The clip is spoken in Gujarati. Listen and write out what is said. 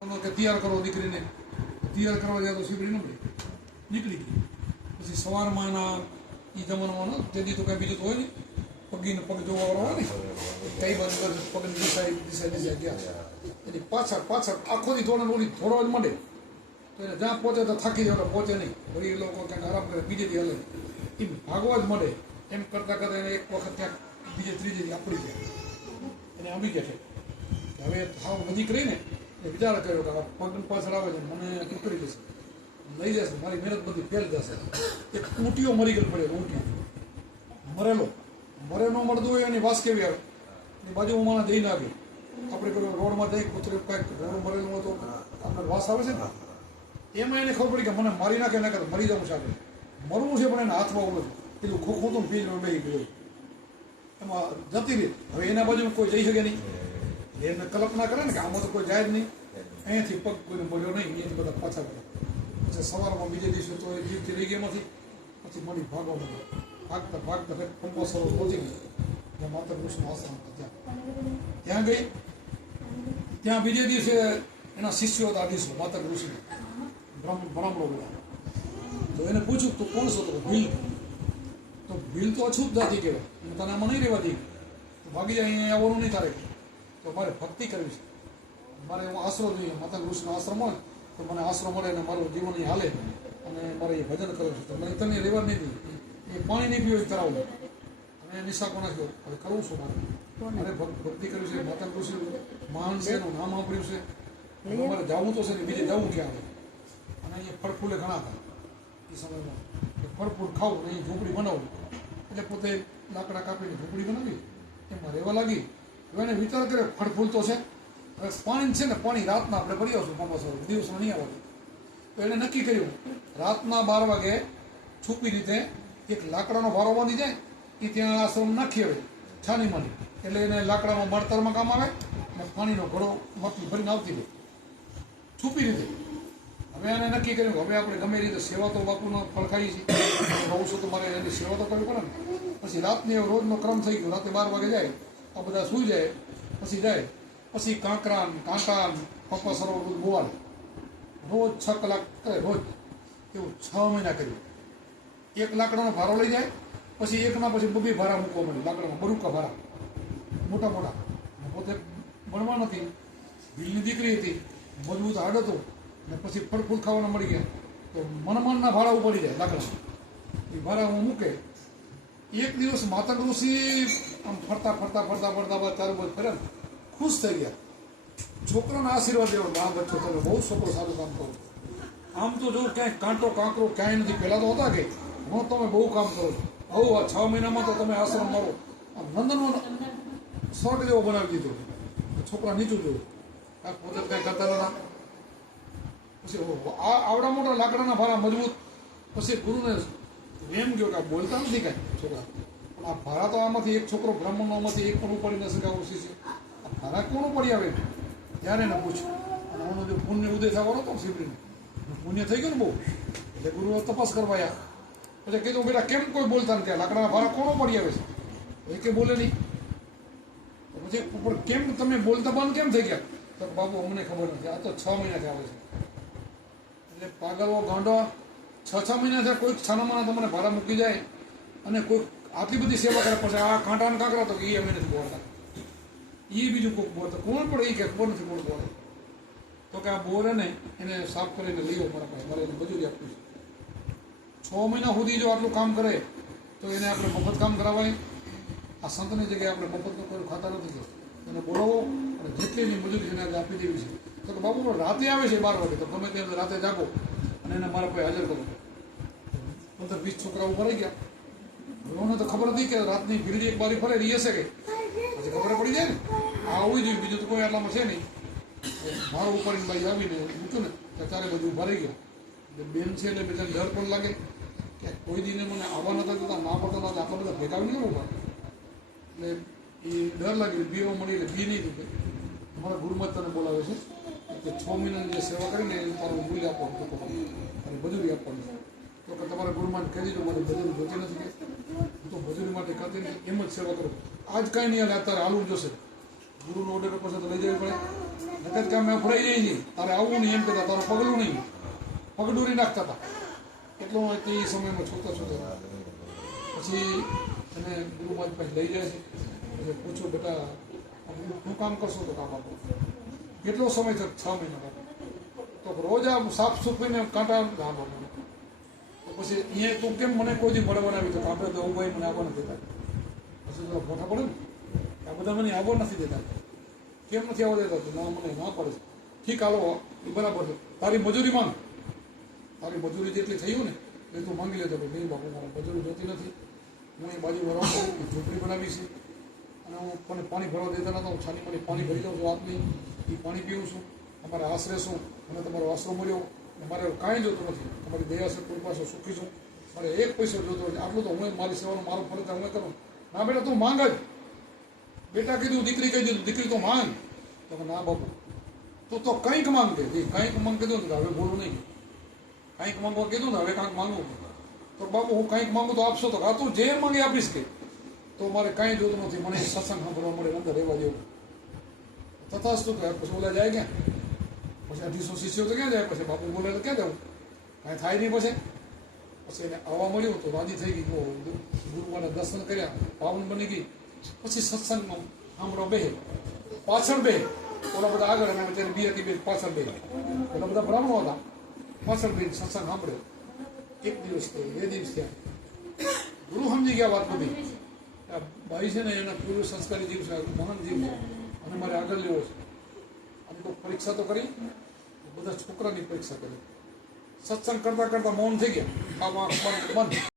તૈયાર કરો દીકરીને. તૈયાર કરવા જાય તો સીબડી ન નીકળી ગઈ. પછી સવારમાં એના એ જમાનામાં ન તેથી તો કાંઈ બીજું તો હોય નહીં. પગીને પગ જોવા હોય ને. કઈ બાજુ પગની દિશાએ દિશા દિશા ગયા. એની પાછળ પાછળ આખો દી થોડા ઓલી થોડો જ મળે તો એને જ્યાં પહોંચે તો થાકી જાય પહોંચે નહીં. વળી એ લોકો ક્યાંક આરામ કરે, બીજે દી હલે. એમ ભાગવા જ મળે એમ કરતાં કરતાં એને એક વખત ક્યાંક બીજે ત્રીજે દી આપડી જાય એને અમી ગયા છે. હવે હાવ નજીક રહીને એ વિચાર કર્યો કે પગ પાછળ આવે છે મને ઉતરી જશે લઈ જશે, મારી મહેનત બધી ફેલ જશે. એક ઊંટીઓ મરી ગયેલ પડે ઊંટીઓ મરેલો. મરે ન મળતું હોય એની વાસ કેવી આવે? એની હું માણસ જઈને નાખી. આપણે કોઈ રોડમાં જઈ કૂતરે કાંઈક રોડ મરેલું હોય તો આપણે વાસ આવે છે ને? એમાં એને ખબર પડી કે મને મારી નાખે ના મરી જવું છે આપણે મરવું છે પણ એને હાથમાં ઓલું પેલું ખોખું તો પીજ બે ગયું એમાં જતી રહી. હવે એના બાજુમાં કોઈ જઈ શકે નહીં. એને કલ્પના કરે ને કે આમાં તો કોઈ જાય જ નહીં. અહીંયાથી પગ કોઈને મળ્યો નહીં, અહીંયાથી બધા પાછા ગયા. પછી સવારમાં બીજે દિવસે તો એ જીવથી રહી ગયા નથી પછી મળી ભાગવા માંડ્યો ભાગતા ભાગતા ફેર પંપો સરોવર પહોંચી ગઈ ત્યાં માતા કૃષ્ણ આશ્રમ ત્યાં ત્યાં ગઈ. ત્યાં બીજે દિવસે એના શિષ્યો હતા અઢીસો માતા કૃષ્ણ. બ્રહ્મ બ્રાહ્મણો બધા. તો એને પૂછ્યું, તું કોણ છો? તો ભીલ. તો ભીલ તો અછૂત જાતિ કહેવાય. તને આમાં નહીં રહેવા દે. ભાગી જાય, અહીંયા આવવાનું નહીં તારે. તો મારે ભક્તિ કરવી છે. મારે એવો આશરો જોઈએ માતા કૃષ્ણ આશ્રમ હોય તો મને આશરો મળે અને મારું જીવન એ હાલે અને મારે એ ભજન કરવું છે. તો મને તને રહેવા નહીં દઈ એ પાણી નહીં પીવું કરાવું. અને નિશાકો નાખ્યો. હવે કરવું શું મારે. મારે ભક્તિ કરવી છે. માતા કૃષ્ણ મહાન છે, એનું નામ સાંભળ્યું છે. મારે જવું તો છે ને બીજે જવું ક્યાં અને એ ફળ ફૂલે ઘણા હતા એ સમયમાં. કે ફળ ફૂલ ખાવું અહીં ઝૂંપડી બનાવું એટલે પોતે લાકડા કાપીને ઝૂંપડી બનાવી. એમાં રહેવા લાગી. એને વિચાર કર્યો ફળ ફૂલતો છે. પાણી છે ને, પાણી રાતના આપણે ભરી આવશું પંપાસર દિવસમાં નહીં આવવાનું તો એણે નક્કી કર્યું, રાતના બાર વાગે છુપી રીતે એક લાકડાનો ભારો બાંધી જાય એ ત્યાં આશ્રમ નાખી આવે છાની માની એટલે એને લાકડામાં બળતરમાં કામ આવે અને પાણીનો ઘડો મટકી ભરીને આવતી રહે. છુપી રીતે. હવે એને નક્કી કર્યું હવે આપણે ગમે રીતે સેવા તો બાપુનો ફળ ખાઈએ છીએ. રહું છું તો મારે એની સેવા તો કરવી પડે ને. પછી રાતની રોજનો ક્રમ થઈ ગયો. રાતે બાર વાગે જાય. આ બધા સૂઈ જાય, પછી જાય, પછી કાંકરા કાંટા પપ્પા સરોવર બધું બોવાડે. રોજ છ કલાક કરે રોજ, એવું છ મહિના કર્યું. એક લાકડાનો ભારો લઈ જાય, પછી એકના પછી બબી ભારા મૂકવા મળે લાકડામાં બરુકા ભારા. મોટા મોટા. પોતે ભણવા નથી, દિલની દીકરી હતી, મજબૂત હાડ હતું, ને પછી ફળ ફૂલ ખાવાના મળી ગયા. તો મનમાનના ભાડા ઉપડી જાય લાકડા એ ભાડા હું મૂકે એક દિવસ માતા ઋષિ આમ ફરતા ફરતા ફરતા ફરતા ચાલુ બાદ ફર્યા ખુશ થઈ ગયા. છોકરાના આશીર્વાદ દેવો મા બચ્ચો, તમે બહુ છોકરો, સારું કામ કરો. આમ તો જો ક્યાંય કાંટો કાંકરો ક્યાંય નથી, પહેલાં તો હતા કે, હું તમે બહુ કામ કરો છો. બહુ આ છ મહિનામાં તો તમે આશ્રમ મારો. આ નંદનવન સ્વર્ગ જેવો બનાવી દીધો. છોકરા નીચું જોયું. આ પોતે કાંઈ કરતા નતા પછી આ આવડા મોટા લાકડાના ભારા મજબૂત. પછી ગુરુને એમ ગયો કે આ બોલતા નથી કાંઈ. છોકરા. પણ આ ભારા તો આમાંથી એક છોકરો બ્રાહ્મણોમાંથી એક પણ ઉપાડી ન શકે આવું છે. આ ભારા કોણ ઉપાડી આવે? ત્યારે ને પૂછ્યું અને આનો જે પુણ્ય ઉદય થવાનો હતો શિવરીને પુણ્ય થઈ ગયું ને બહુ? એટલે ગુરુએ તપાસ કરવા આવ્યા પછી કીધું, બેટા, કેમ કોઈ બોલતા નથી? લાકડાના ભારા કોણ ઉપાડી આવે છે? એ કે બોલે નહીં. પછી, પણ કેમ તમે બોલતા બંધ કેમ થઈ ગયા? તો બાબુ અમને ખબર નથી. આ તો છ મહિનાથી આવે છે. એટલે પાગલો ગાંડો, છ છ મહિના થયા કોઈક છાનામાના તમને ભાડા મૂકી જાય. અને કોઈ આટલી બધી સેવા કરે, પછી આ કાંટા કાંકરા તો એ અમે નથી બોલતા. એ બીજું કોઈક બોલતા. કોણ પણ એ કે ખબર નથી કોણ બોલે. તો કે આ બોર ને, એને સાફ કરીને લઈ આવો મારા પાસે મારે એને મજૂરી આપવી છે. મહિના સુધી જો આટલું કામ કરે, તો એને આપણે મફત કામ કરાવાય આ સંતની જગ્યાએ આપણે મફતનું કોઈ ખાતા નથી કે એને બોલાવો અને જેટલી એની મજૂરી એને આપી દેવી છે. તો બાપુ રાતે આવે છે બાર વાગે, તો ગમે તે રાતે જાગો અને એને મારા પાસે હાજર કરો. પંદર વીસ છોકરા ભરાઈ ગયા. લોને તો ખબર હતી કે રાતની ભીડી એક બારી ફરે રહી હશે કે? પછી ખબર પડી જાય ને? આ આવવું જોઈએ, બીજું તો કોઈ આટલામાં છે નહીં. મારો ઉપર ભાઈ આવીને મૂક્યું ને ત્યારે બધું ભરાઈ ગયું. એટલે બેન છે એટલે બધાને ડર પણ લાગે કે કોઈ દિને મને આવવા નતા જતા ના પડતા નતા, આટલા બધા ભેગા નહીં ઊભા એટલે એ ડર લાગે બીવા મળી એટલે બી નહીં દીધું અમારા ગુરુમત તને બોલાવે છે કે છ મહિનાની જે સેવા કરીને એનું તારું મૂલ્ય આપવાનું અને મજૂરી આપવાની. તો કે તમારા ગુરુમાન કહી દીધું મારે બધું જોતી નથી મજૂરી માટે કરતી એમ જ સેવા કરો. આજ કાંઈ નહીં હાલે અત્યારે હાલવું જોશે. ગુરુનો ઓર્ડર પછી તો લઈ જવી પડે. નકર કે અમે ફરાઈ જઈએ નહીં તારે આવવું નહીં એમ કહેતા તારું પગલું નહીં. પગડુરી નાખતા હતા. એટલો તે સમયમાં છોકરા છોકરા પછી એને ગુરુમાજ પાસે લઈ જાય છે. એટલે પૂછો, બેટા શું કામ કરશો તો કામ આપો. કેટલો સમય થયો? છ મહિના તો રોજ આ સાફ સૂફીને કાંટા કામ તો પછી અહીંયા તું કેમ મને કોઈ દી મળવા આવી તો આપણે તો ભાઈ મને આવવા નથી દેતા. પછી તો મોટા પડે ને. આ બધા મને આવવા નથી દેતા. કેમ નથી આવવા દેતા? તો ના, મને ના પડે. ઠીક આવો એ બરાબર છે. તારી મજૂરી માંગ તારી મજૂરી જેટલી થયું ને, એ તું માંગી લેતો નહીં બાપુ, મારે મજૂરી જોતી નથી. હું એ બાજુ છું ઝૂંપડી બનાવી છે. અને હું મને પાણી ભરવા દેતા નતા. હું છાની પાણી પાણી ભરી દઉં છું આપની એ પાણી પીવું છું. અમારે આશરે શું? મને તમારો આશરો મળ્યો. મારે કાંઈ જોતું નથી. તમારી દયા છે કોઈ પાસે સુખી છું. મારે એક પૈસો જોતો નથી. આટલું તો હું મારી સેવાનો મારો ફરજ હું કરું. ના બેટા, તું માંગ જ. બેટા કીધું, દીકરી કહી દીધું, દીકરી તો માંગ. તો ના બાપુ, તું તો કંઈક માંગ દે. કંઈક માંગ કીધું ને હવે બોલું નહીં. કંઈક માંગવા કીધું ને હવે કાંઈક માંગવું. તો બાપુ, હું કંઈક માંગુ તો આપશો તો હા તું જે માંગે આપીશ કે. તો મારે કાંઈ જોતું નથી. મને સત્સંગ સાંભળવા મળે, અંદર રહેવા જેવું તથાસ્તુ કે પછી ઓલા જાય ક્યાં? પછી અઢીસો શિષ્યો તો ક્યાં જાય પછી બાપુ બોલે ક્યાં જવું કાંઈ થાય નહીં પછી પછી એને આવવા મળ્યું તો રાજી થઈ ગઈ ગુરુવાના દર્શન કર્યા પાવન બની ગઈ પછી સત્સંગમાં સાંભળવા બેહે પાછળ બે ઓલા બધા આગળ અને ત્યારે બી હતી બે પાછળ બે બધા બ્રાહ્મણો હતા પાછળ બે સત્સંગ સાંભળ્યો એક દિવસ થયો બે દિવસ થયા ગુરુ સમજી ગયા વાત બધી આ ભાઈ છે ને એના પૂર્વ સંસ્કારી જીવ છે મહાન અને મારે આગળ લેવો છે તો પરીક્ષા તો કરી. બધા છોકરાની પરીક્ષા કરી. સત્સંગ કરતા કરતા મૌન થઈ ગયા. આ મન